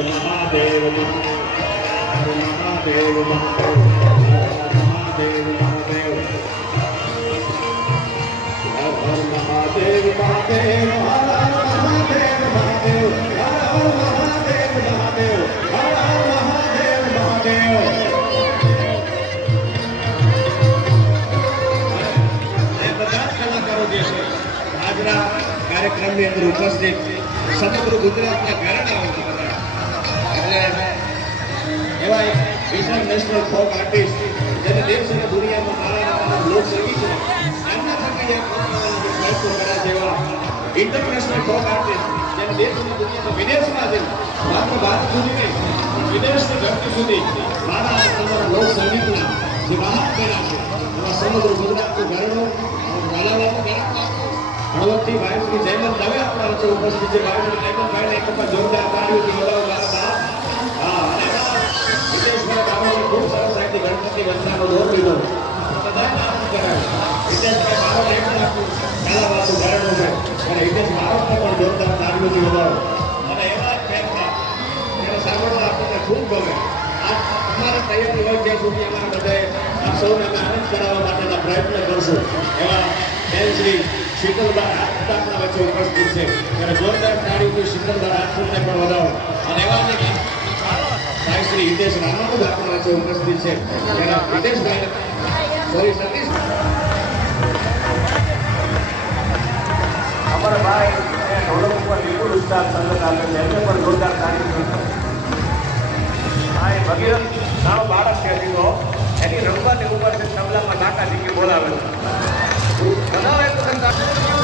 મહાદેવ મહાદેવ મહાદેવ મહાદેવ મહાદેવ મહાદેવ મહાદેવ મહાદેવ મહાદેવ આજના કાર્યક્રમની અંદર ઉપસ્થિત સમગ્ર ગુજરાતના ઘરાણાઓ એટલે એવા ઇન્ટરનેશનલ ફોક આર્ટિસ્ટ જેને દેશ અને દુનિયામાં મારા લોક સંગીત છે એમના થકી પ્રયત્નો કર્યા જેવા ઇન્ટરનેશનલ ફોક આર્ટિસ્ટ જેને દેશ અને દુનિયામાં વિદેશમાં છે માત્ર ભારત સુધી નહીં વિદેશની ધરતી સુધી મારા અને તમારા લોક સંગીતના જે મહાન કર્યા છે એવા સમગ્ર ગુજરાતનું ઘરણું ગાલાવાનું ઘરણું હળવદથી ભાઈની જયમન દવે આપણા વચ્ચે ઉપસ્થિત છે ભાઈ જયમનભાઈને એક વખત જોરદાર તાળીઓથી વધાવો મારા હા અને વિદેશમાં બાબાએ ખૂબ સરસ સાહિત્ય ગણપતિ વંદનાનો દોર લીધો બધા નામ કરાય વિદેશમાં બાબા એક આખું ગાલાવાનું ઘરણું છે અને વિદેશ ભારતને પણ જોરદાર તાળીઓથી વધાવો અને એવા જ ફેરફાર ત્યારે સાંભળવા આપણને ખૂબ ગમે આ અમારે તૈયારી હોય ત્યાં સુધી અમારા બધાએ આપ સૌને અમે આનંદ કરાવવા માટેના પ્રયત્ન કરશું એવા બેન શ્રી શીતલબા રાજપૂત આપણા વચ્ચે ઉપસ્થિત છે ત્યારે જોરદાર તાળીઓથી શીતલબા રાજપૂતને પણ વધાવો અને એવા જ ભાઈ શ્રી હિતેશ રામાનુજ આપણા વચ્ચે ઉપસ્થિત છે ત્યારે હિતેશભાઈ સોરી સતીશ અમારા ભાઈ ઢોલક ઉપર બિલકુલ ઉત્સાહ સંગત આપે છે એમને પણ જોરદાર તાળીઓ હા એ ભગીરથ નાનો બાળક છે દીકરો એની રમવાની ઉપર છે તબલામાં કાકા દીકરી બોલાવે છે બનાવે તો